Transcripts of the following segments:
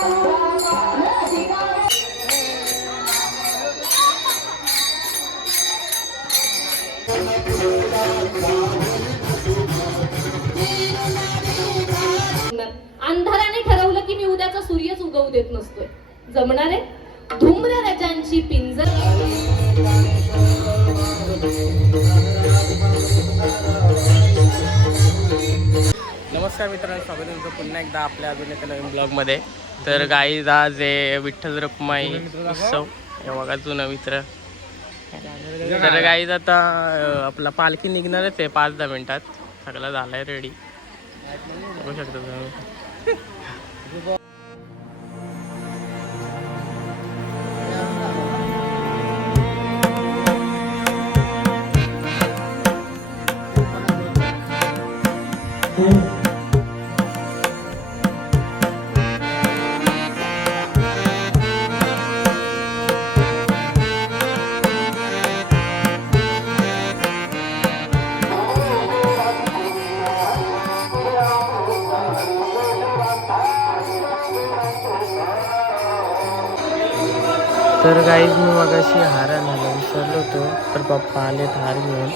अंधाराने ठरवलं की मी उद्याचा सूर्यच उगवू देत नसतोय. जमणार आहे? धूम्र रजांची पिंजर. नमस्कार मित्रांनो, स्वागत आहे तुमचं पुन्हा एकदा आपल्या अजून एका नवीन ब्लॉगमध्ये. तर गाईज आज आहे विठ्ठल रखुमाई उत्सव. हे बघा जुना मित्र. तर गाईज आता आपला पालखी निघणारच आहे 5-10 मिनिटात. सगळं झालंय रेडी, बघू शकता तुम्ही. तर गाईज मी मगाशी हार आणायला विसरलो होतो, तर पप्पा आलेत हार घेऊन.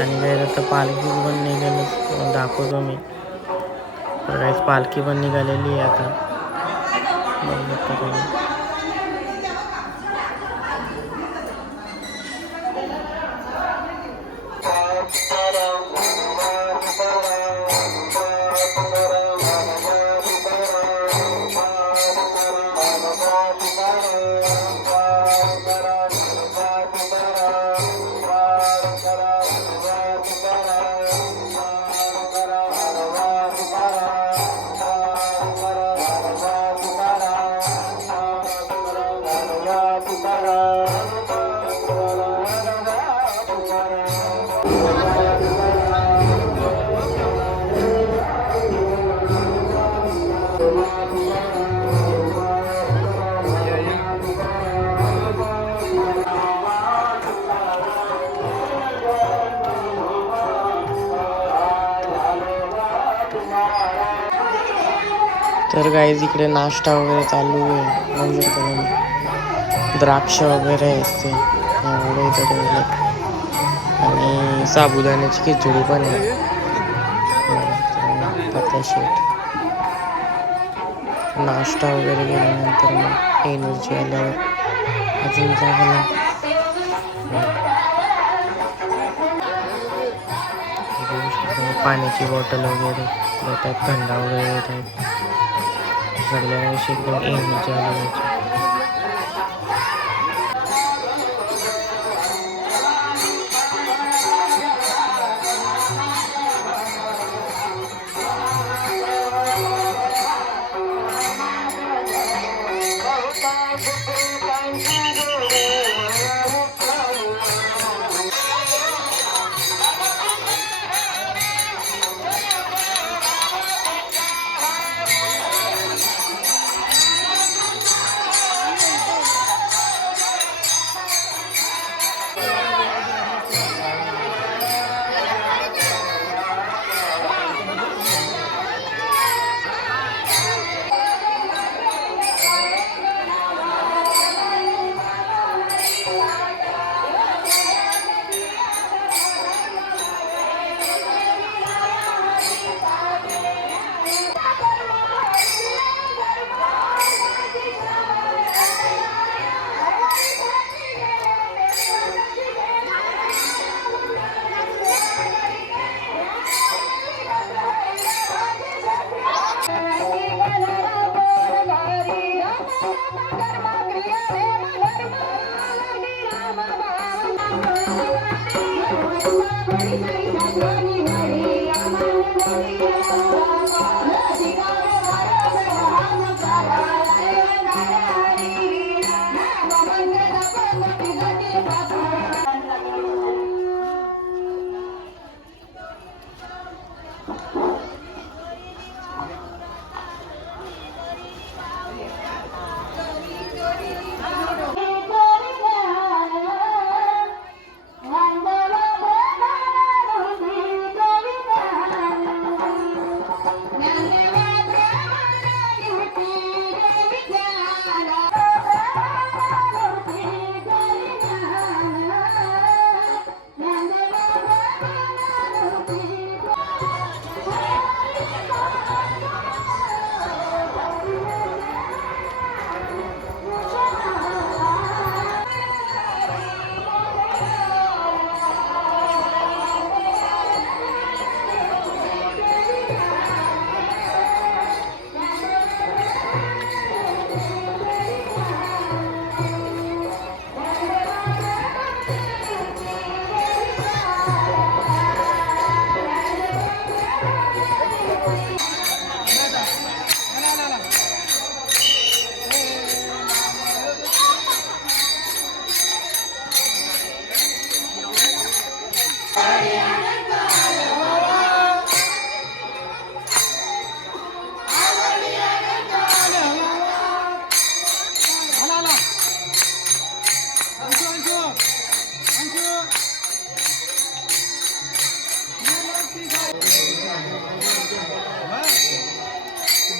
आणि गाईज आता पालखी पण निघाली, दाखवतो मी. तर गाईज पालखी पण निघालेली आहे आता. तर गाईज इकडे नाश्ता वगैरे चालू आहे. बघू शकता तुम्ही, द्राक्ष वगैरे आहेत ते एवढे इथे ठेवले. आणि साबुदाण्याची खिचडी पण आहे. शेट नाश्ता वगैरे केल्यानंतर मग एनर्जी आल्यावर अजून चांगलं. पाण्याची बॉटल वगैरे येत आहेत, थंडा वगैरे येत आहेत. सगळ्या वर्षी एकदम एनर्जी आली.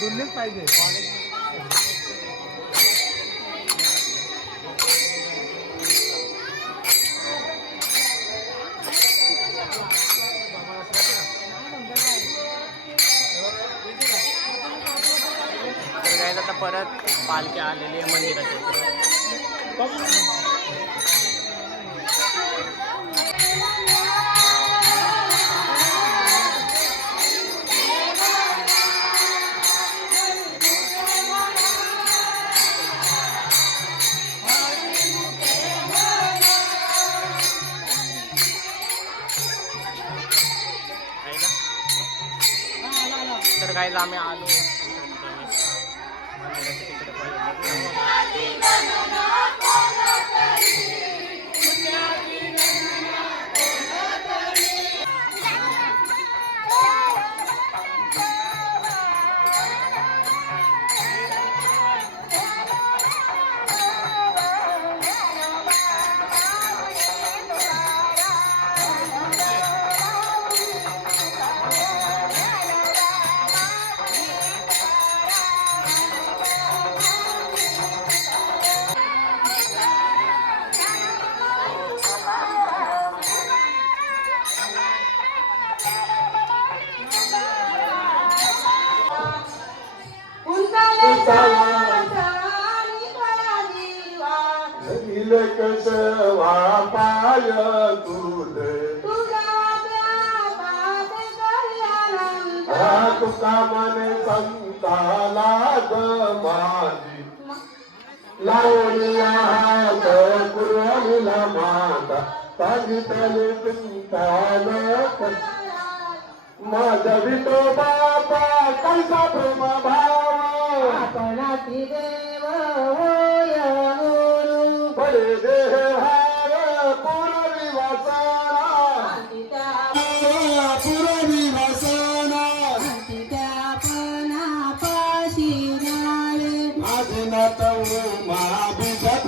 दोन्हीच पाहिजे. तर काय आता परत पालखी आलेली आहे मंदिराच्या. तर काय आम्ही आलो पाय तुले तुका मने संताला गमाजी लावणी हात कुरवला माता सांगितले चिंतान माझा वितो बापा कैसा प्रेम भाव आपणाची देव होय गुरु बरे देह हार पुरवी वासना पुरवी वासना त्या पणापाशी नाळे माझे नातव मा बिजत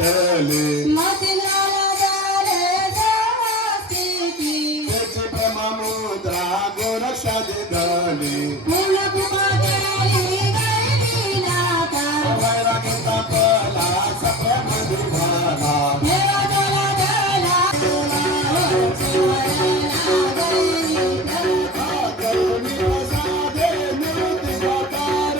गडले मतिनाला झाले समस्थिती त्याचे ब्रह्मा मुद्रा गोरक्षा दिले पूर्ण कुमारी गैली नाता वैराग्यता पला सप्रमधी भाला देवा दोला दोला करुणी साधे निवृत्ती साकार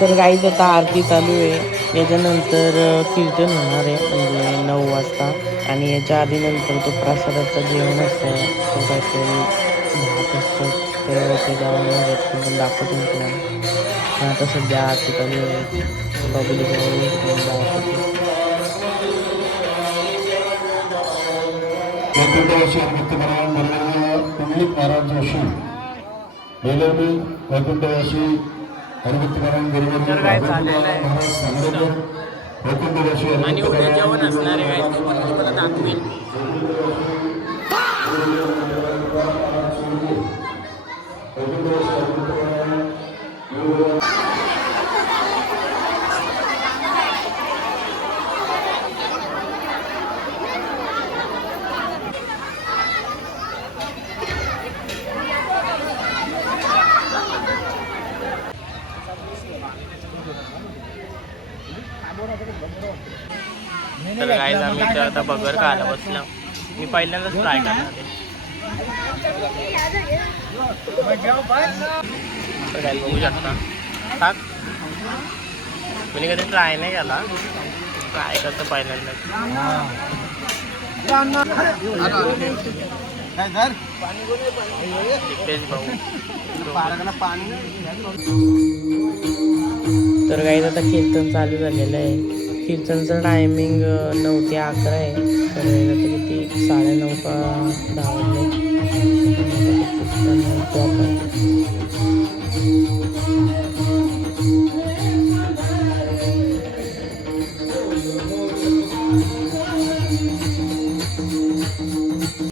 तर गाईच आता आरती चालू आहे. याच्यानंतर कीर्तन होणार आहे म्हणजे 9 वाजता. आणि याच्या आधी नंतर तो प्रसादाचं जेवण असतं, तो काहीतरी भात असतं, ते जेवण पण दाखवतो मी तुम्हाला. आता सध्या आरती चालू आहे. पब्लिक महाराज जोशी बेलवली वैकुंठवासी हरिभक्तपरायण तर काय चाललेलं आहे आणि उद्या जेवण असणार आहे काय ते पण तुम्हाला दाखवेल. तर काय आम्ही तर आता बगर खायला बसलो. मी पहिल्यांदाच ट्राय करणार आहे. तर काय बघू शकता हा मी कधी ट्राय नाही केला. ट्राय करतो पहिल्यांदाच. दीपेश भाऊ. तर काही आता कीर्तन चालू झालेलं आहे. कीर्तनचं टायमिंग 9 ते 11 आहे. तर आता किती 9:30 का 10 वाजले.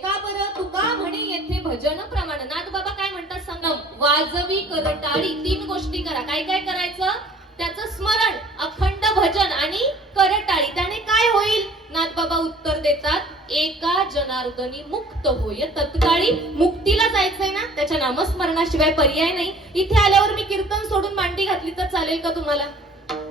का बरं तुका म्हणे येथे भजन प्रमाण. नाथ बाबा काय म्हणतात सांगा. वाजवी करटाळी 3 गोष्टी करा. काय काय करायचं. त्याचं स्मरण, अखंड भजन आणि करटाळी. त्याने काय होईल. नाथ बाबा उत्तर देतात. एका जनार्दनी मुक्त होय. तत्काळी मुक्तीला जायचंय ना. त्याच्या नामस्मरणाशिवाय पर्याय नाही. इथे आल्यावर मी कीर्तन सोडून मांडी घातली तर चालेल का तुम्हाला.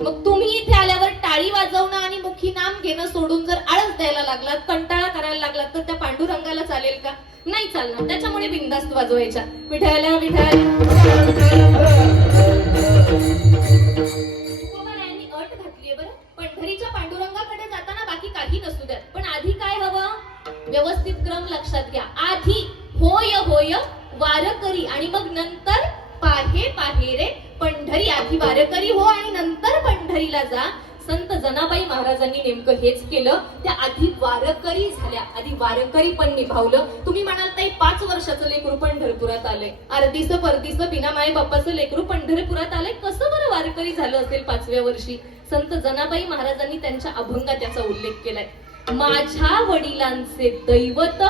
मग तुम्ही इथे आल्यावर टाळी वाजवणं आणि मुखी नाम घेणं सोडून जर आळस द्यायला लागलात, कंटाळा करायला लागलात, तर त्या पांडुरंगाला चालेल का. नाही चालणार. त्याच्यामुळे बिनधास्त वाजवायच्या. विठ्ठला विठ्ठल. तुकोबारायांनी अट घातलीये बरं. पंढरीच्या पांडुरंगाकडे जाताना बाकी काही नसू द्या, पण आधी काय हवं. व्यवस्थित क्रम लक्षात घ्या. आधी होय होय वारकरी आणि मग नंतर पाहे पाहे रे पंढरी. आधी वारकरी हो आणि नंतर पंढरीला जा. संत जनाबाई महाराजांनी नेमकं हेच केलं. त्या आधी वारकरी झाल्या. आधी वारकरी पण निभावलं. तुम्ही म्हणाल ताई 5 वर्षाचं लेकरू पंढरपुरात आलंय. अर्धीस परदीस बिना माय बापाचं लेकरू पंढरपुरात आलंय. कसं बरं वारकरी झालं असेल 5व्या वर्षी. संत जनाबाई महाराजांनी त्यांच्या अभंगात त्याचा उल्लेख केलाय. माझ्या वडिलांचे दैवत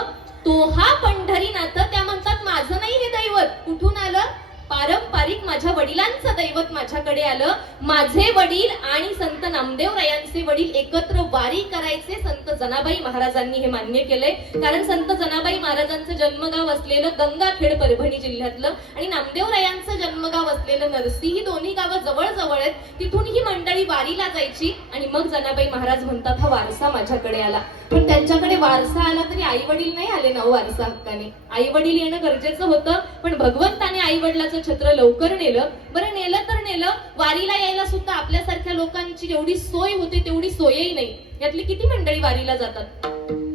तो हा पंढरीनाथ. त्या म्हणतात माझं नाही हे दैवत. कुठून आलं. पारंपरिक माझ्या वडिलांचं दैवत माझ्याकडे आलं. माझे वडील आणि संत नामदेवरायांचे वडील एकत्र वारी करायचे. संत जनाबाई महाराजांनी हे मान्य केलंय. कारण संत जनाबाई महाराजांचं जन्मगाव असलेलं गंगाखेड परभणी जिल्ह्यातलं आणि नामदेवरायांचं जन्मगाव असलेलं नरसी, ही दोन्ही गावं जवळ जवळ आहेत. तिथून ही मंडळी वारीला जायची आणि मग जनाबाई महाराज म्हणतात हा वारसा माझ्याकडे आला. पण त्यांच्याकडे वारसा आला तरी आई वडील नाही आले ना वारसा हक्काने. आई वडील येणं गरजेचं होतं, पण भगवंताने आई वडिलाचं छत्र लवकर नेलं. बरं नेलं तर नेलं. वारीला यायला सुद्धा आपल्यासारख्या लोकांची जेवढी सोय होते तेवढी सोयही नाही. यातली किती मंडळी वारीला जातात.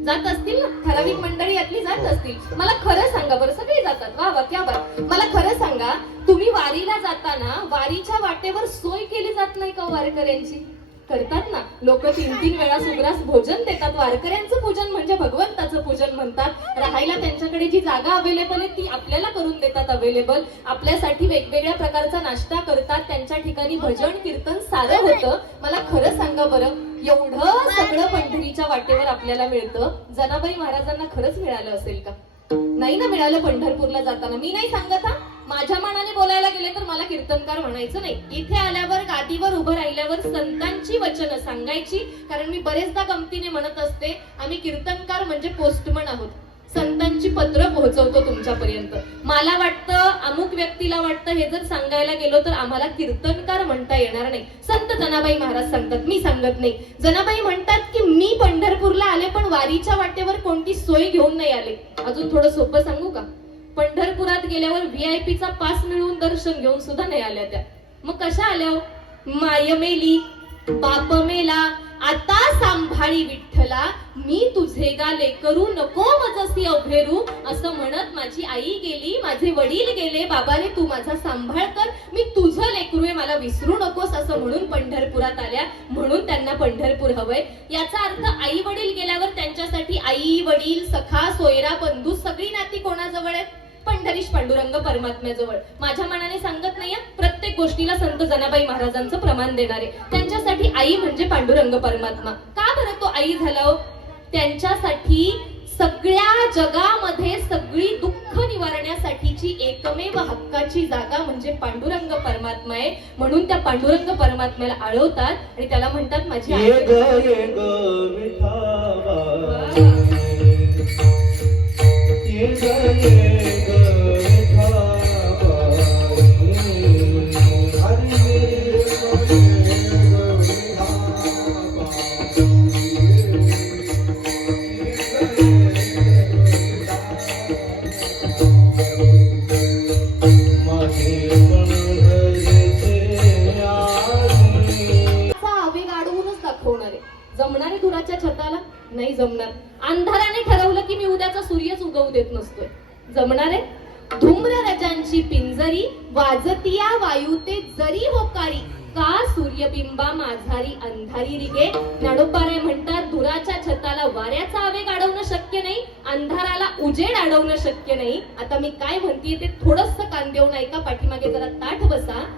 जात असतील ना. ठराविक मंडळी यातली जात असतील. मला खरं सांगा बरं. सगळे जातात. वा वा क्या बात. मला खरं सांगा तुम्ही वारीला जाताना वारीच्या वाटेवर सोय केली जात नाही का वारकऱ्यांची. करतात ना लोक. 3-3 वेळा सुग्रास भोजन देतात. वारकऱ्यांचं पूजन म्हणजे भगवंताचं पूजन म्हणतात. राहायला त्यांच्याकडे जी जागा अवेलेबल आहे ती आपल्याला करून देतात अवेलेबल. आपल्यासाठी वेगवेगळ्या प्रकारचा नाश्ता करतात. त्यांच्या ठिकाणी भजन कीर्तन सारं होतं. मला खरं सांगा बरं एवढं सगळं पंढरीच्या वाटेवर आपल्याला मिळतं. जनाबाई महाराजांना खरंच मिळालं असेल का. नाही ना मिळालं. पंढरपूरला जाताना मी नाही सांगत हा. माझ्या मनाने बोलायला गेले तर मला कीर्तनकार म्हणायचं नाही. इथे आल्यावर गादीवर उभं राहिल्यावर संतांची वचनं सांगायची. कारण मी बरेचदा गमतीने म्हणत असते आम्ही कीर्तनकार म्हणजे पोस्टमन आहोत. संतांची पत्र पोहोचवतो तुमच्यापर्यंत. मला वाटतं अमुक व्यक्तीला वाटतं हे जर सांगायला गेलो तर आम्हाला कीर्तनकार म्हणता येणार नाही. संत जनाबाई महाराज सांगतात, मी सांगत नाही. जनाबाई म्हणतात की मी पंढरपूरला आले पण वारीच्या वाटेवर कोणती सोय घेऊन नाही आले. अजून थोडं सोपं सांगू का. पंढरपुरात गेल्यावर VIP चा पास मिळवून दर्शन घेऊन सुद्धा नाही आल्या त्या. मग कशा आल्या. माय मेली बाप मेला आता सांभाळी विठ्ठला मी तुझे गाले करू नको मजसी अभेरू. असं म्हणत माझी आई गेली, माझे वडील गेले. बाबा रे तू माझा सांभाळ कर, मी तुझं लेकरू आहे, मला विसरू नकोस असं म्हणून पंढरपुरात आल्या. म्हणून त्यांना पंढरपूर हवंय. याचा अर्थ आई वडील गेल्यावर त्यांच्यासाठी आई वडील सखा सोयरा बंधू सगळी नाती कोणाजवळ आहेत. पंढरीश पांडुरंग परमात्म्याजवळ. माझ्या मनाने सांगत नाहीये. प्रत्येक गोष्टीला संत जनाबाई महाराजांचं प्रमाण देणारे. त्यांच्यासाठी आई म्हणजे पांडुरंग परमात्मा. का बरं तो आई झाला. त्यांच्यासाठी सगळ्या जगामध्ये सगळी दुःख निवारण्यासाठीची एकमेव हक्काची जागा म्हणजे पांडुरंग परमात्मा आहे. म्हणून त्या पांडुरंग परमात्म्याला आळवतात आणि त्याला म्हणतात माझी आई. जमणारे धुराच्या छताला नाही जमणार. अंधाराने ठरवलं की मी उद्याचा सूर्यच उगवू देत नसतोय. जमणार आहे? धूम्र रजांची पिंजरी वाजतिया वायू ते जरी होकारी का सूर्यबिंबा माझारी अंधारी रिगे. ज्ञानोबाराय म्हणतात धुराच्या छताला वाऱ्याचा आवेग अडवणं शक्य नाही, अंधाराला उजेड अडवणं शक्य नाही. आता मी काय म्हणतीये ते थोडंसं कान देऊन ऐका, पाठीमागे जरा ताठ बसा.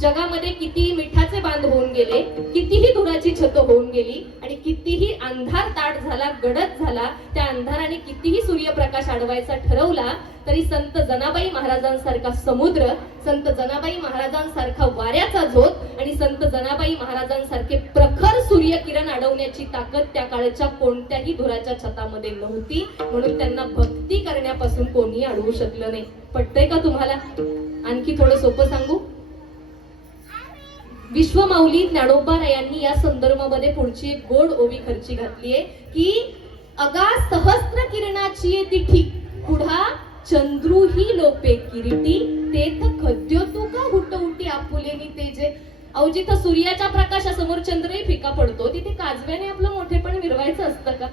जगामध्ये कितीही मिठाचे बांध होऊन गेले, कितीही धुराची छत होऊन गेली आणि कितीही अंधार दाट झाला, गडद झाला, त्या अंधाराने कितीही सूर्यप्रकाश अडवायचा ठरवला तरी संत जनाबाई महाराजांसारखा समुद्र, संत जनाबाई महाराजांसारखा वाऱ्याचा झोत आणि संत जनाबाई महाराजांसारखे प्रखर सूर्यकिरण अडवण्याची ताकद त्या काळच्या कोणत्याही धुराच्या छतामध्ये नव्हती. म्हणून त्यांना भक्ती करण्यापासून कोणी अडवू शकलं नाही. पटतंय का तुम्हाला? आणखी थोडं सोपं सांगू. विश्वमाऊली ज्ञानोबारायांनी या संदर्भामध्ये पुढची एक गोड ओवी खर्ची घातलीये की अगा सहस्त्र किरणाची ये तिठी पुढा चंद्रूही लोपे किरीटी तेथ खद्यो तू का हुटउटी आपुलेनी तेजे. अहो जिथं सूर्याच्या प्रकाशासमोर चंद्रही फिका पडतो तिथे काजव्याने आपलं मोठेपण मिरवायचं असतं का?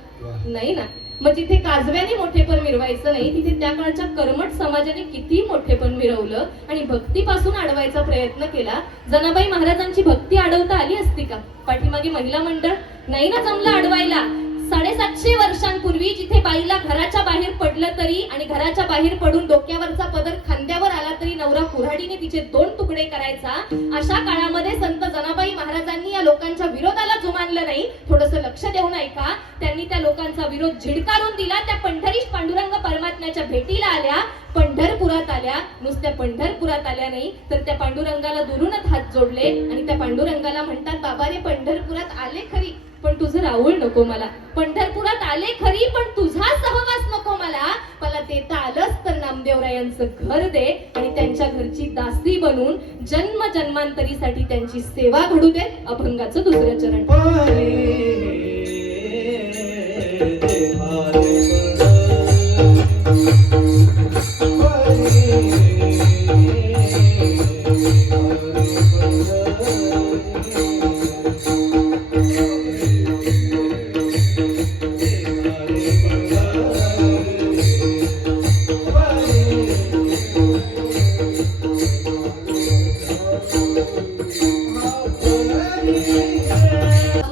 नाही ना. मग जिथे काजव्याने मोठेपण मिरवायचं नाही तिथे त्या काळच्या कर्मठ समाजाने किती मोठेपण मिरवलं आणि भक्तीपासून अडवायचा प्रयत्न केला. जनाबाई महाराजांची भक्ती अडवता आली असती का? पाठीमागे महिला मंडळ नाही ना जमलं अडवायला. 750 वर्षांपूर्वी जिथे बाईला घराच्या बाहेर पडलं तरी आणि घराच्या बाहेर पडून डोक्यावरचा पदर खांद्यावर आला तरी नवरा कुऱ्हाडीने तिचे 2 तुकडे करायचा, अशा काळामध्ये संत जनाबाई महाराजांनी या लोकांच्या विरोधाला जुमानलं नाही. थोडंसं लक्ष देऊन ऐका. त्यांनी त्या लोकांचा विरोध झिडकारून दिला. त्या पंढरीश पांडुरंग परमात्म्याच्या भेटीला आल्या, पंढरपुरात आल्या. नुसत्या पंढरपुरात आल्या नाही तर त्या पांडुरंगाला दुरूनच हात जोडले आणि त्या पांडुरंगाला म्हणतात बाबा रे पंढरपुरात आले खरी पण तुझं राऊळ नको मला. पंढरपुरात आले खरी पण तुझा सहवास नको मला. मला देता आलंच तर नामदेवरायांचं घर दे आणि त्यांच्या घरची दासी बनून जन्म जन्मांतरीसाठी त्यांची सेवा घडू दे. अभंगाचं 2रं चरण.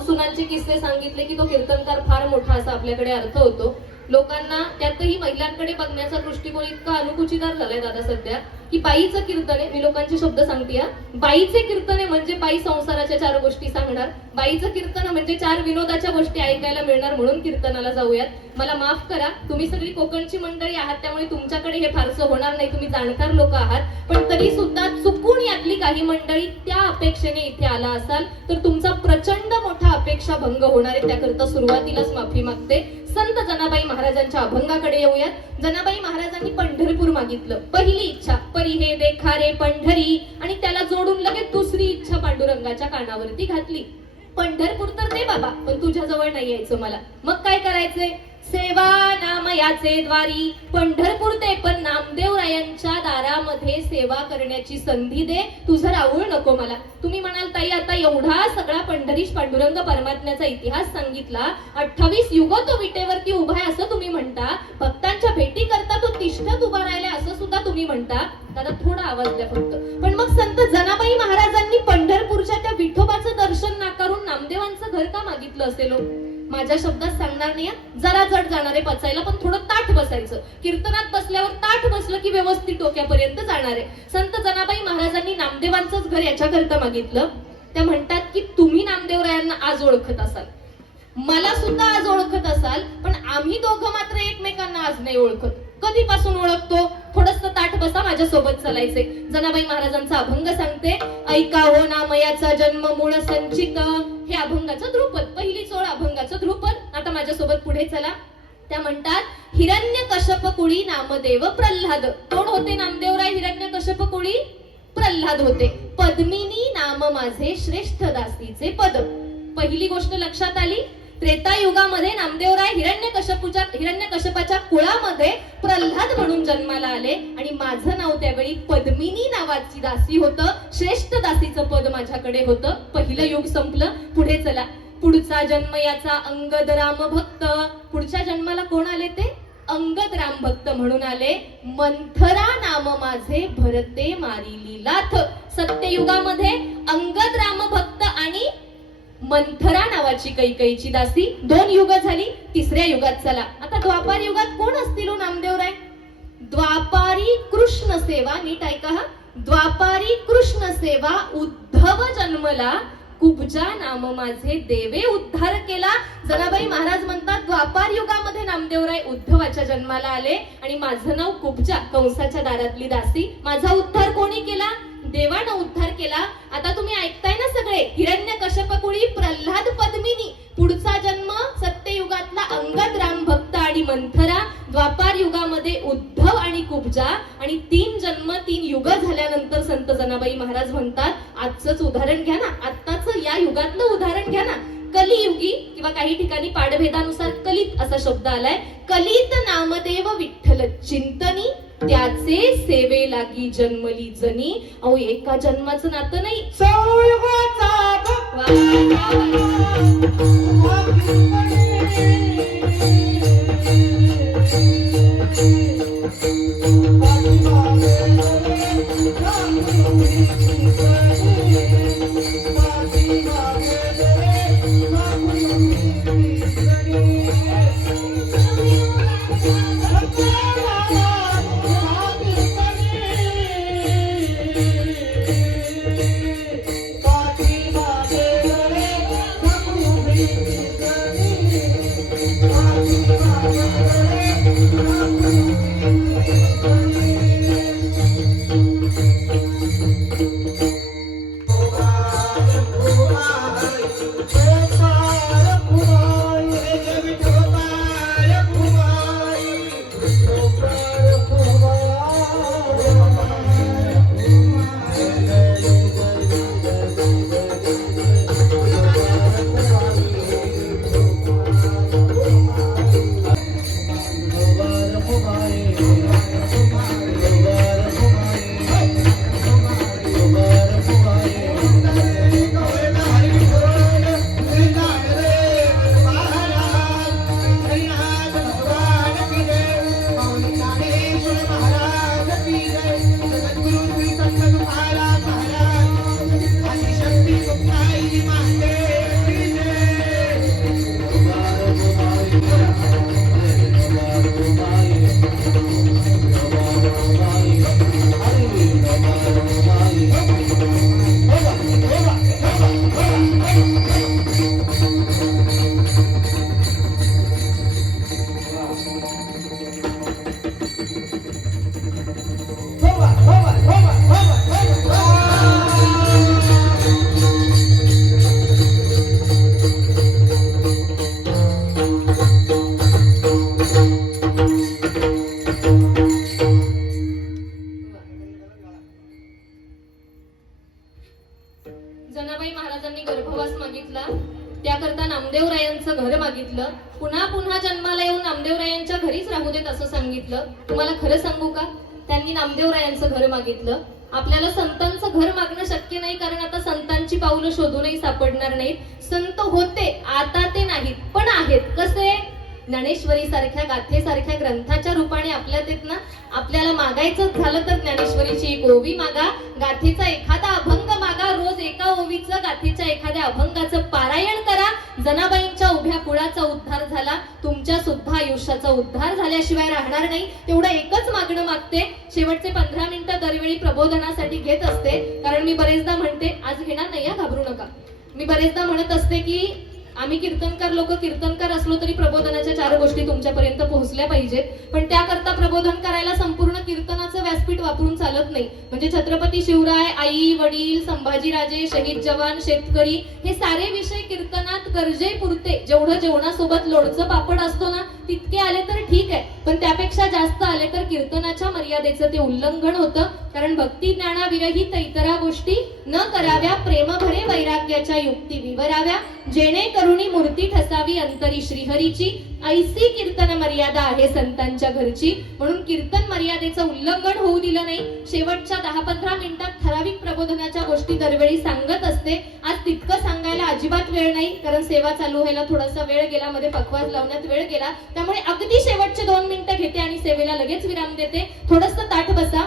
सुनांचे किस्से सांगितले की तो कीर्तनकार फार मोठा असा आपल्याकडे अर्थ होतो. लोकांना त्यातही महिलांकडे बघण्याचा दृष्टिकोन इतका अनुकुचितार झालाय दादा सध्या की बाईचं कीर्तन आहे. मी लोकांचे शब्द सांगते. बाईचे कीर्तन आहे म्हणजे बाई संसाराच्या 4 गोष्टी सांगणार. बाईचं कीर्तन म्हणजे 4 विनोदाच्या गोष्टी ऐकायला मिळणार. म्हणून कीर्तनाला जाऊयात. मला माफ करा, तुम्ही सगळी कोकणची मंडळी आहात त्यामुळे तुमच्याकडे हे फारसं होणार नाही. तुम्ही जाणकार लोक आहात. पण तरी सुद्धा चुकून यातली काही मंडळी त्या अपेक्षेने इथे आला असाल तर तुमचा प्रचंड मोठा अपेक्षा भंग होणार आहे. त्याकरता सुरुवातीलाच माफी मागते. संत जनाबाई महाराजांच्या अभंगाकडे येऊयात. जनाबाई महाराजांनी पंढरपूर मागितलं. पहिली इच्छा परी हे देखा रे पंढरी आणि त्याला जोडून लगेच 2री इच्छा पांडुरंगाच्या कानावरती घातली. पंढरपूर तर दे बाबा पण तुझ्या जवळ नाही यायचं मला. मग काय करायचंय? सेवा नामयाचे द्वारी पंढरपूर ते पण नामदेवरायांच्या दारामध्ये सेवा करण्याची संधी दे. तुझं राऊळ नको मला. तुम्ही म्हणाल ताई आता एवढा सगळा पंढरीश पांडुरंग परमात्म्याचा इतिहास सांगितला, 28 युग तो विटेवरती उभा आहे असं तुम्ही म्हणता, भक्तांच्या भेटी करता तो तिष्ठत उभा राहिलाय असं सुद्धा तुम्ही म्हणता. दादा थोडा आवाज द्या फक्त. पण मग संत जनाबाई महाराजांनी पंढरपूरच्या त्या विठोबाचं दर्शन नाकारून नामदेवांचं घर का मागितलं असेल? माझ्या शब्दात सांगणार नाही, जरा जड जाणारे पचायला, पण थोडं ताठ बसायचं. कीर्तनात बसल्यावर ताठ बसलं की व्यवस्थित डोक्यापर्यंत जाणार आहे. संत जनाबाई महाराजांनी नामदेवांचंच घर याच्याकरता मागितलं. त्या म्हणतात की तुम्ही नामदेवरायांना आज ओळखत असाल, मला सुद्धा आज ओळखत असाल, पण आम्ही दोघं मात्र एकमेकांना आज नाही ओळखत. कधीपासून ओळखतो? थोडस ताठ बसा, माझ्या सोबत चालायचे. जनाबाई महाराजांचा अभंग सांगते. ऐका हो नामयाचा जन्म मूळ संचित, हे अभंगाचं ध्रुपद, पहिली ओळ अभंगाचं ध्रुपद. आता माझ्यासोबत पुढे चला. त्या म्हणतात हिरण्यकश्यप कुळी नामदेव प्रल्हाद. कोण होते नामदेवराय? हिरण्यकश्यप कुळी प्रल्हाद होते. पद्मिनी नाम माझे श्रेष्ठ दासीचे पद. पहिली गोष्ट लक्षात आली. त्रेतायुगामध्ये नामदेवराय हिरण्यकश्यपाच्या कुळामध्ये प्रल्हाद म्हणून जन्माला आले आणि माझं नाव त्यावेळी पद्मिनी नावाची दासी होतं. श्रेष्ठ दासीचं पद माझ्याकडे होतं. पहिलं युग संपलं. पुढे चला. पुढचा जन्म याचा अंगद राम भक्त. पुढच्या जन्माला कोण आले? ते अंगद राम भक्त म्हणून आले, मंथरा नाम माझे भरते मारिली लाथ. सत्ययुगामध्ये अंगद राम भक्त आणि मंथरा नावाची कैकईची दासी, 2 युग झाली. तिसऱ्या युगात चला. आता द्वापार युगात कोण असतील हो नामदेवराय? द्वापारी कृष्ण सेवा, नीट ऐका हा. द्वापारी कृष्ण सेवा उद्धव जन्मला, कुब्जा नाम माझे देवे उद्धार केला. जनाबाई महाराज म्हणतात द्वापार युगामध्ये नामदेवराय उद्धवाच्या जन्माला आले आणि माझं नाव कुब्जा, कंसाच्या दारातली दासी. माझा उद्धार कोणी केला? देवानं उद्धार केला. आता तुम्ही ऐकताय ना सगळे, हिरण्यकश्यपकुळी, प्रल्हाद, पद्मिनी. पुढचा जन्म सत्ययुगातला अंगद राम भक्त आणि मंथरा, द्वापार युगामध्ये उद्धव आणि कुब्जा, आणि 3 जन्म 3 युग झाल्यानंतर संत जनाबाई महाराज म्हणतात आजचंच उदाहरण घ्या ना, आत्ताच या युगातलं उदाहरण घ्या ना. कलियुगी किंवा काही ठिकाणी पाडभेदानुसार कलित असा शब्द आलाय. कलित नामदेव विठ्ठल चिंतनी, त्याचे सेवे लागी जन्मली जनी. अहो एका जन्माचं नातं नाही. वा, वा, जनाबाई महाराजांनी गर्भवास मागितला, त्याकरता नामदेवरायांचं घर मागितलं. पुन्हा पुन्हा जन्माला येऊन नामदेवरायांच्या घरीच राहू देत असं सांगितलं. तुम्हाला खरं सांगू का, त्यांनी नामदेवरायांचं घर मागितलं. आपल्याला संतांचं घर मागणं शक्य नाही, कारण आता संतांची पावलं शोधूनही सापडणार नाहीत. संत होते, आता ते नाहीत, पण आहेत. कसे? ज्ञानेश्वरी सारख्या गाथेसारख्या ग्रंथाच्या रूपाने आपल्यात येत ना. आपल्याला मागायचं झालं तर ज्ञानेश्वरीची एक ओवी मागा, गाथेचा एखादा अभंग मागा, रोज एका ओवीचं गाथेच्या एखाद्या अभंगाचं पारायण करा. जनाबाईंच्या उभ्या कुळाचा उद्धार झाला, तुमच्या सुद्धा आयुष्याचा उद्धार झाल्याशिवाय राहणार नाही. तेवढं एकच मागणं मागते. शेवटचे 15 मिनिटं दरवेळी प्रबोधनासाठी घेत असते, कारण मी बरेचदा म्हणते, आज घेणार नाही, घाबरू नका. मी बरेचदा म्हणत असते की आम्ही कीर्तनकार लोक कीर्तनकार असलो तरी प्रबोधनाच्या 4 गोष्टी तुमच्यापर्यंत पोहोचल्या पाहिजेत. पण त्याकरता प्रबोधन करायला संपूर्ण कीर्तनाचं व्यासपीठ वापरून चालत नाही. म्हणजे छत्रपती शिवराय, आई वडील, संभाजीराजे, शहीद जवान, शेतकरी, हे सारे विषय कीर्तनात गरजेपुरते, जेवढं जेवणासोबत लोणचं पापड असतो ना, तितके आले तर ठीक आहे. पण त्यापेक्षा जास्त आले तर कीर्तनाच्या मर्यादेचं ते उल्लंघन होतं. कारण भक्ती ज्ञानाविरहित इतरा गोष्टी न कराव्या प्रेमभरे वैराग्याच्या युक्ती विवराव्या, जेणेकरुणी मूर्ती ठसावी अंतरी श्रीहरीची, ऐसी कीर्तन मर्यादा आहे संतांच्या घरची. म्हणून कीर्तन मर्यादेचं उल्लंघन होऊ दिलं नाही. शेवटच्या 10-15 मिनिटात ठराविक प्रबोधनाच्या गोष्टी दरवेळी सांगत असते. आज तितकं सांगायला अजिबात वेळ नाही, कारण सेवा चालू व्हायला थोडासा वेळ गेला, मध्ये पखवाज लावण्यात वेळ गेला. त्यामुळे अगदी शेवटचे 2 मिनिटं घेते आणि सेवेला लगेच विराम देते. थोडंसं ताठ बसा.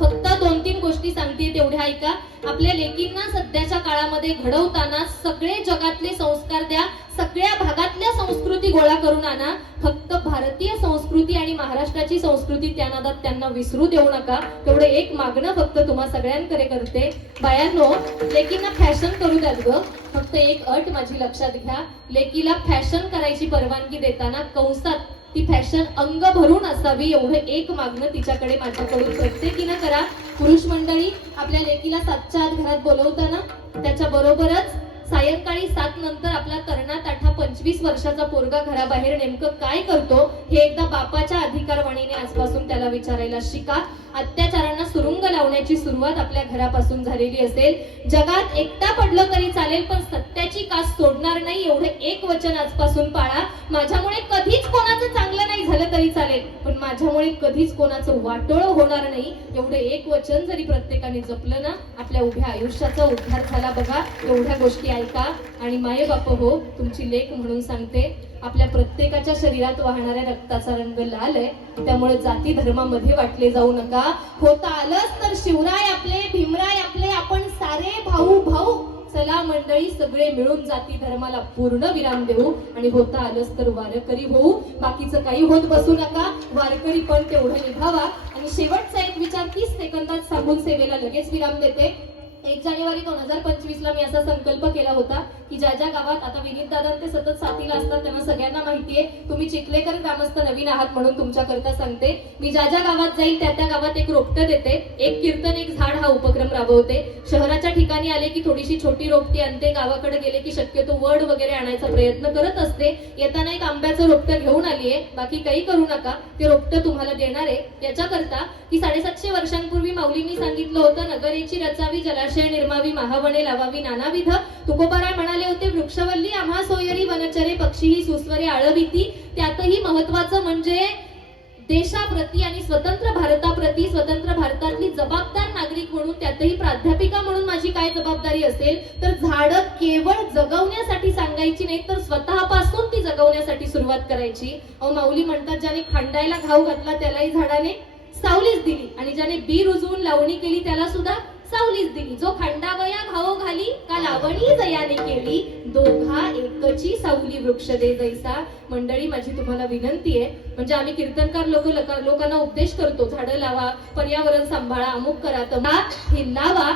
फक्त 2-3 गोष्टी सांगते, तेवढ्या ऐका. आपल्या लेकींना सध्याच्या काळामध्ये घडवताना सगळे जगातले संस्कार द्या, सगळ्या भागातल्या संस्कृती गोळा करून आणा. फक्त भारतीय संस्कृती आणि महाराष्ट्राची संस्कृती त्या नादात त्यांना विसरू देऊ नका. तेवढे एक मागणं फक्त तुम्हा सगळ्यांकडे करते. बायांनो, लेकींना फॅशन करू द्यात ग. फक्त एक अट माझी लक्षात घ्या. लेकीला फॅशन करायची परवानगी देताना कंसात ती फॅशन अंग भरून असावी, एवढं एक मागणं तिच्याकडे माझ्याकडून प्रत्येकीनं करा. पुरुष मंडळी, आपल्या लेकीला 7च्या आत घरात बोलवताना त्याच्या बरोबरच सायंकाळी 7 नंतर आपला तरणा ताठा 25 वर्षाचा पोरगा घराबाहेर नेमकं काय करतो हे एकदा बापाच्या अधिकारवाणीने आजपासून त्याला विचारायला शिका. अत्याचारांना सुरुंग लावण्याची सुरुवात आपल्या घरापासून झालेली असेल. जगात एकटा पडलं तरी चालेल, पण सत्याची कास सोडणार नाही, एवढे एक वचन आजपासून पाळा. माझ्यामुळे कधीच कोणाचं चांगलं नाही झालं तरी चालेल, पण माझ्यामुळे कधीच कोणाचं वाटोळं होणार नाही, एवढे एक वचन जरी प्रत्येकाने जपलं ना, आपल्या उभ्या आयुष्याचा उद्धार झाला बघा. एवढ्या गोष्टी ऐका. आणि माये बाप हो, तुमची लेक म्हणून सांगते, आपल्या प्रत्येकाच्या शरीरात वाहणाऱ्या रक्ताचा रंग लाल आहे. त्यामुळे जाती धर्मामध्ये वाटले जाऊ नका. होता आलंच तर शिवराय आपले, भीमराय आपले, आपण सारे भाऊ भाऊ. चला मंडळी, सगळे मिळून जाती धर्माला पूर्ण विराम देऊ आणि होता आलंच तर वारकरी होऊ. बाकीचं काही होत बसू नका. वारकरी पण तेवढं निभावा. आणि शेवटचा एक विचार 30 सेकंदात सांगून सेवेला लगेच विराम देते. 1 जानेवारी 2025 ला मी असा संकल्प केला होता की ज्या ज्या गावात, आता विनीत दादा ते सतत साथीला असतात, त्यांना सगळ्यांना माहितीये, तुम्ही चिखलेकर ग्रामस्थ नवीन आहात म्हणून तुमच्याकरता सांगते, मी ज्या ज्या गावात जाईल त्या त्या गावात एक रोपटं देते, एक कीर्तन एक झाड हा उपक्रम राबवते. शहराच्या ठिकाणी आले की थोडीशी छोटी रोपटी आणते, गावाकडे गेले की शक्यतो वड वगैरे आणायचा प्रयत्न करत असते. येताना एक आंब्याचं रोपटं घेऊन आलीये, बाकी काही करू नका, ते रोपटं तुम्हाला देणार आहे. याच्याकरता की 750 वर्षांपूर्वी माऊलींनी सांगितलं होतं, नगरेची रचावी, जलाशय निर्मावी, महावने लावावी नानाविध. तुकोबाराय म्हणाले होते, वृक्षवल्ली आम्हा सोयरी, वनचरे पक्षी सुस्वरे आळविती. त्यातही महत्वाचं म्हणजे देशाप्रती आणि स्वतंत्र भारताप्रती, स्वतंत्र भारतातली जबाबदार नागरिक म्हणून, त्यातही प्राध्यापिका म्हणून माझी काय जबाबदारी असेल तर झाडं केवळ जगवण्यासाठी सांगायची नाही, तर स्वतःपासून ती जगवण्यासाठी सुरुवात करायची. माऊली म्हणतात, ज्याने खांडायला घाव घातला त्यालाही झाडाने सावलीच दिली, आणि ज्याने बी रुजवून लावणी केली त्याला सुद्धा सावलीच दिली. जो खंडावया घाव घाली का लावणी जयाने केली, दोघा एकची सावली वृक्ष दे जैसा. मंडळी, माझी तुम्हाला विनंती आहे, म्हणजे आम्ही कीर्तनकार लोकांना उपदेश करतो, झाडं लावा, पर्यावरण सांभाळा, अमुक करा, तमुक, हे लावा,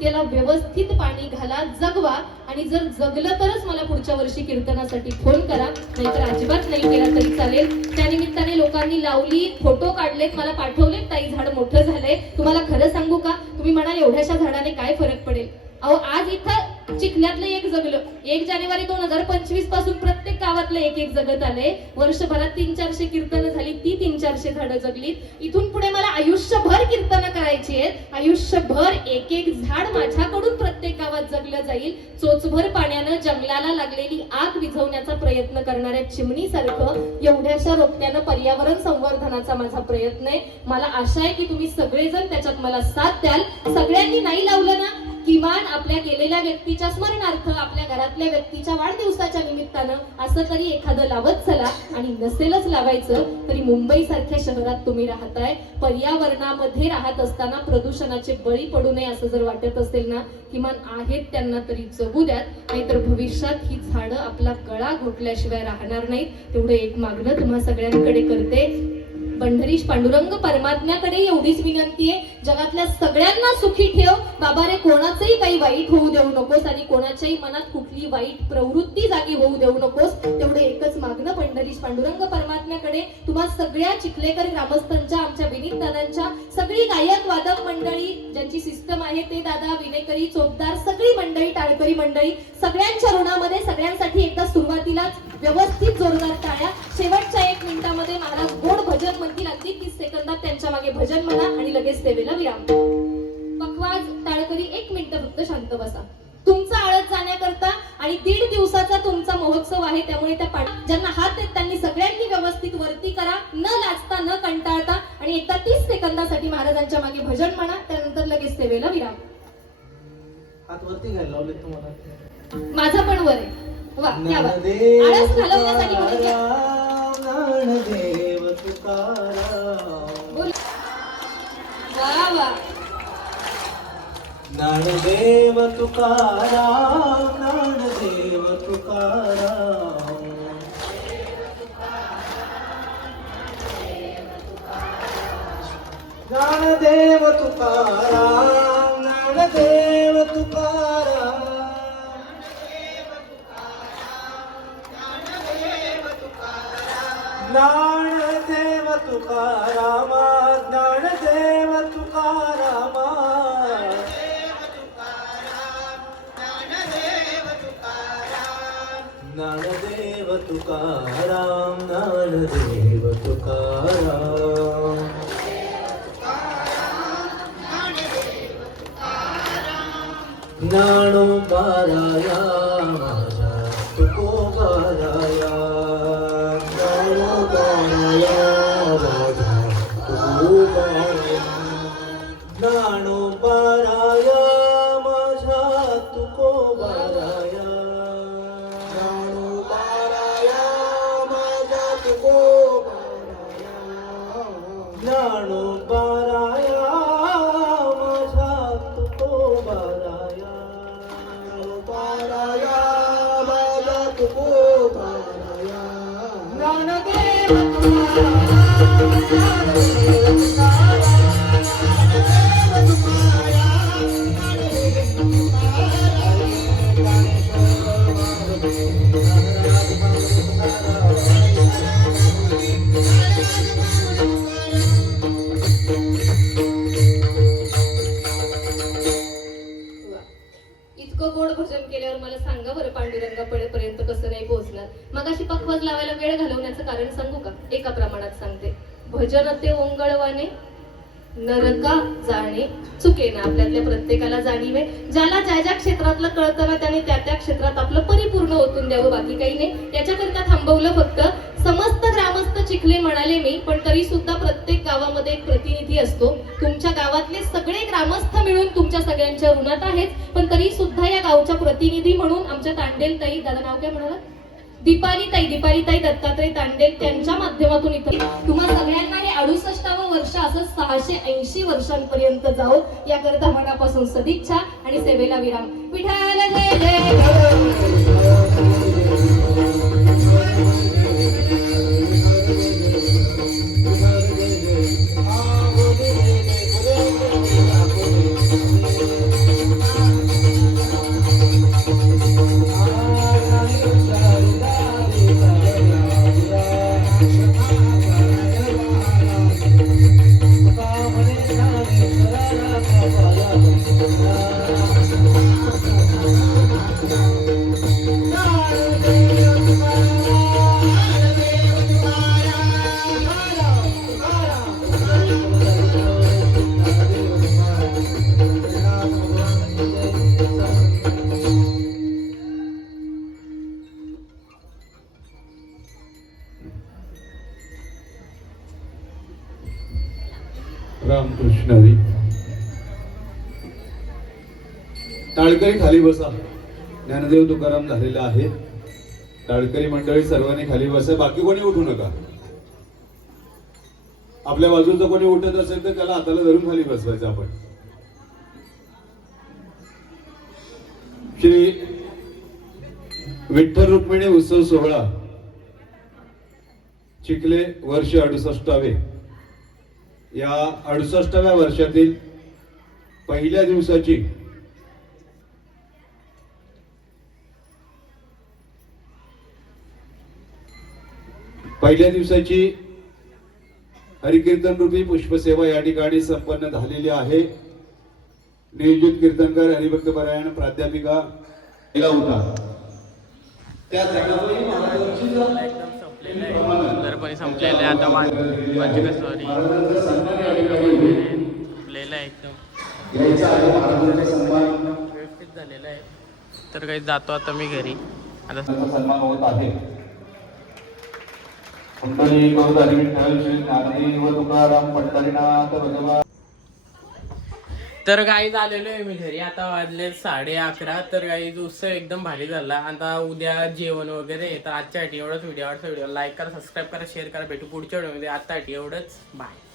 त्याला व्यवस्थित पाणी घाला, जगवा. आणि जर जगलं तरच मला पुढच्या वर्षी कीर्तनासाठी फोन करा, नाहीतर अजिबात नाही केला तरी चालेल. त्यानिमित्ताने लोकांनी लावली, फोटो काढलेत, मला पाठवलेत, ताई झाड मोठं झालंय. तुम्हाला खरं सांगू का, तुम्ही म्हणाल एवढ्याशा झाडाने काय फरक पडेल. अहो, आज इथं चिखल्यातलं एक जगलं. 1 जानेवारी 2025 पासून प्रत्येक गावातलं एक एक जगत आले. वर्षभरात 300-400 कीर्तनं झाली, ती 300-400 झाडं जगलीत. इथून पुढे मला आयुष्यभर कीर्तनं करायची आहेत. आयुष्यभर एक एक झाड माझ्याकडून प्रत्येक गावात जगलं जाईल. चोचभर पाण्यानं जंगलाला लागलेली आग विझवण्याचा प्रयत्न करणाऱ्या चिमणीसारखं एवढ्याशा रोपट्यानं पर्यावरण संवर्धनाचा माझा प्रयत्न आहे. मला आशा आहे की तुम्ही सगळेजण त्याच्यात मला साथ द्याल. सगळ्यांनी नाही लावलं ना, किमान आपल्या गेलेल्या व्यक्तीच्या स्मरणार्थ, आपल्या घरातल्या व्यक्तीच्या वाढदिवसाच्या निमित्तानं असं तरी एखादं लावत चला. आणि नसेलच लावायचं तरी मुंबई सारख्या शहरात तुम्ही राहताय, पर्यावरणामध्ये राहत असताना प्रदूषणाचे बळी पडू नये असं जर वाटत असेल ना, किमान आहेत त्यांना तरी जगू द्यात, नाहीतर भविष्यात ही झाडं आपला गळा घोटल्याशिवाय राहणार नाहीत. तेवढं एक मागणं तुम्हा सगळ्यांकडे करते. पंढरीश पांडुरंग परमात्म्याकडे एवढीच विनंती आहे, जगातल्या सगळ्यांना सुखी ठेव बाबा रे, कोणाचंही काही वाईट होऊ देऊ नकोस आणि कोणाच्याही मनात कुठली वाईट प्रवृत्ती जागी होऊ देऊ नकोस. तेवढे एकच मागणं पंढरीश पांडुरंग परमात्म्याकडे. तुम्हा सगळ्या चिखलेकर ग्रामस्थांच्या, आमच्या विनीत दादांच्या, सगळी गायक वादक मंडळी ज्यांची सिस्टम आहे ते दादा, विनेकरी, चोपदार, सगळी मंडळी, टाळकरी मंडळी, सगळ्यांच्या ऋणामध्ये सगळ्यांसाठी एकदा सुरुवातीलाच व्यवस्थित जोरदार टाळ्या. शेवटच्या 1 मिनिटामध्ये महाराज गोड भजन म्हणतील, अगदी 30 सेकंदात त्यांच्या मागे भजन म्हणा आणि लगेच सेवेला विराम. पखवाज टाळकरी 1 मिनिट फक्त शांत बसा. तुमचा आळस जाण्याकरता आणि 1.5 दिवसाचा तुमचा महोत्सव आहे, त्यामुळे त्या ज्यांना हात आहेत त्यांनी सगळ्यांनी व्यवस्थित वरती करा, न लाजता न कंटाळता. आणि एकदा 30 सेकंदासाठी महाराजांच्या मागे भजन म्हणा, त्यानंतर लगेच सेवेला विराम. हात वरती घ्यायला लावले तुम्हाला. माझा पण वर आहे. वा, क्या बात. आळस घालवण्यासाठी म्हणून घ्या. ज्ञानदेव तुकाराम, बोल. वा वा. ज्ञानदेव तुकाराम, ज्ञानदेव तुकाराम. ज्ञानदेव तुकाराम, ज्ञानदेव तुकाराम. ज्ञानदेव तुकाराम, ज्ञानदेव तुकाराम. ज्ञानदेव तुकाराम, ज्ञानदेव तुकाराम. ज्ञानोबाराया माझा तुकोबाराया, ज्ञानोबाराया माझा तुकोबाराया, ज्ञानोबाराया माझा तुकोबाराया, ज्ञानोबाराया माझा तुकोबाराया, ज्ञानोबाराया माझा तुकोबाराया, ज्ञानोबाराया माझा तुकोबाराया. ज्ञानदेव इतकं गोड भजन केल्यावर मला सांगा बरं, पांडुरंगापर्यंत कसं नाही पोहोचणार. मगाशी पखवाज लावायला वेळ घालवण्याचं कारण सांगू का? एका प्रमाणात सांगते. भजन ते ओंगळवाने नरका जाणे चुके ना. आपल्यातल्या प्रत्येकाला जाणीव आहे. ज्याला ज्या ज्या क्षेत्रातलं कळतं ना त्याने त्या त्या क्षेत्रात आपलं परिपूर्ण ओतून द्यावं, बाकी काही नाही. याच्याकरिता थांबवलं फक्त. समस्त ग्रामस्थ चिखले म्हणाले मी, पण तरी सुद्धा प्रत्येक गावामध्ये एक प्रतिनिधी असतो. तुमच्या गावातले सगळे ग्रामस्थ मिळून तुमच्या सगळ्यांच्या ऋणात आहेत, पण तरी सुद्धा या गावच्या प्रतिनिधी म्हणून आमच्या तांडेल ताई, दादा नाव काय म्हणाला? दीपाली ताई दत्तात्रय तांडेल, त्यांच्या माध्यमातून इथं तुम्हा सगळ्यांना हे 68वं वर्ष असं 680 वर्षांपर्यंत जाओ याकरता मनापासून सदिच्छा आणि सेवेला विराम. विठ्ठल जय जय. रामकृष्ण हरी. टाळकरी खाली बसा. ज्ञानदेव तुकाराम झालेला आहे. टाळकरी मंडळी सर्वांनी खाली बसा. बाकी कोणी उठू नका. आपल्या बाजूचं कोणी उठत असेल तर त्याला हाताला धरून खाली बसवायचं आपण. श्री विठ्ठल रुक्मिणी उत्सव सोहळा चिखले वर्ष 68वे. या 68व्या वर्षातील पहिल्या दिवसाची हरिकीर्तन रूपी पुष्पसेवा या ठिकाणी संपन्न झालेली आहे. नियोजित कीर्तनकार हरिभक्त परायण प्राध्यापिका होता. त्या सुंदरपणे संपलेलं आहे. आता माझी कसोरी संपलेलं आहे एकदम. कंप्लीट झालेलं आहे. तर काही जातो आता मी घरी. आता सन्मान होत आहे. कुंडली गौदारी विठ्ठल श्री ज्ञानदेव तुकाराम पंढरीनाथ भगवान. तर काही झालेलो आहे मी घरी. आता वाजले 11:30. तर काही उत्सव एकदम भारी झाला. आता उद्या जेवण वगैरे. तर आजच्यासाठी एवढंच. व्हिडिओ आवडला व्हिडिओ लाईक करा, सबस्क्राईब करा, शेअर करा. भेटू पुढच्या व्हिडिओमध्ये. आतासाठी एवढंच. बाय.